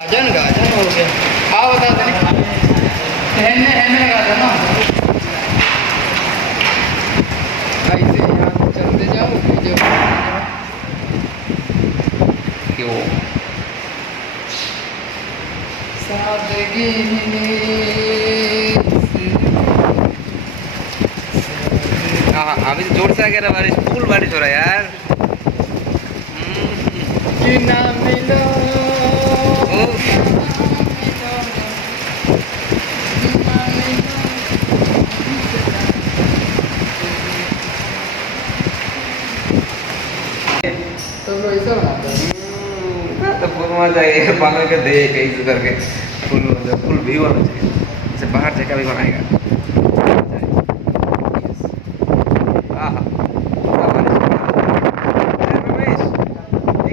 Gazan हो गया। हाँ बता दें हेलने हेलने लगा था ना। ऐसे यहाँ चलते जाओ वीडियो क्यों सादगी हाँ अभी तो जोर से आ गया रहा बारिश फुल बारिश हो रहा है यार। कि ना मिलो तो ऐसा बनाता है। तो फुल मजा है बालों के देख ऐसे करके फुल फुल व्यू आना चाहिए जैसे बाहर जगह भी बनाएगा। आहा, पूरा बारिश हो रहा है। अरे रमेश,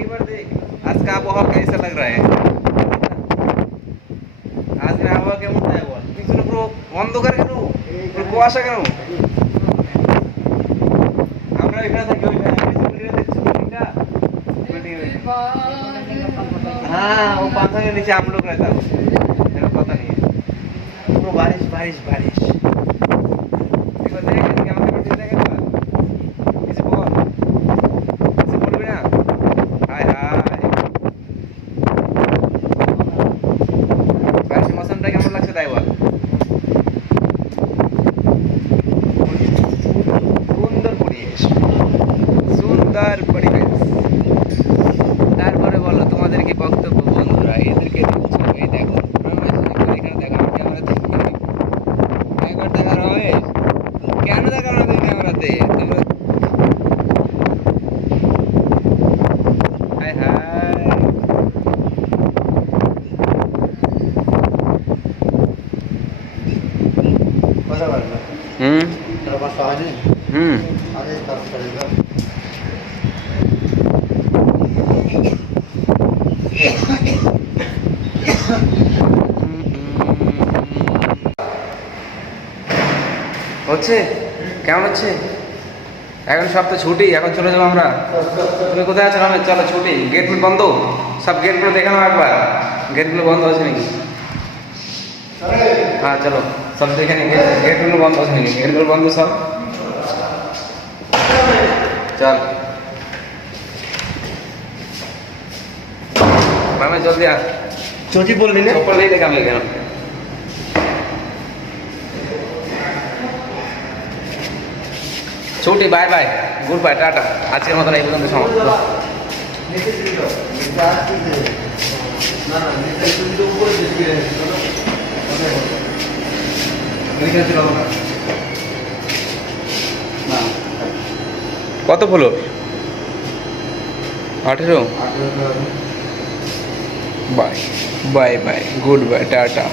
एक बार देख आज का आबहावा कैसा लग रहा है। आज का आबहावा কেমন है বল পিছনে পুরো অন্ধকার কেন পুরো কুয়াশা কেন। আমরা এখানে থাকি ওইখানে বিল্ডিং দেখছো বিল্ডিংটা हाँ वो पाथर के नीचे हम लोग रहता है मेरा पता नहीं है पूरा बारिश बारिश बारिश एक बार देख क्या मतलब बैठे देखे ना किसी बोल भी ना हाय हाय बारिश मौसम टा কেমন লাগছে তাই বল সুন্দর পরিবেশ সুন্দর পরিবেশ। তারপরে বলো তোমাদের কি বক্তব্য বন্ধুরা এদেরকে দেখছো এই দেখো রমেশ এখানে দেখো আমার ক্যামেরাতে একবার দেখা রমেশ কেন দেখো না তুমি ক্যামেরাতে তোমরা হায় হায় कैसा लग रहा है? तेरे पास आवाज है? आगे तरफ चलेगा। হচ্ছে কেমন হচ্ছে এখন সব তো ছুটি এখন চলে যাবো আমরা। তুমি কোথায় আছো রমেশ চলো ছুটি গেটগুলো বন্ধ সব গেটগুলো দেখে নাও একবার গেটগুলো বন্ধ আছে নাকি। हाँ चलो सब देखे नहीं गेटগুলো বন্ধ আছে নাকি গেটগুলো বন্ধ সব चल रमेश जल्दी आ चोटी बोल रही चप्पल नहीं देखा मैं क्या ছুটি bye bye good bye tata আজকের মতন এই পর্যন্ত সমাপ্ত। কত floor 18 bye bye bye good bye tata.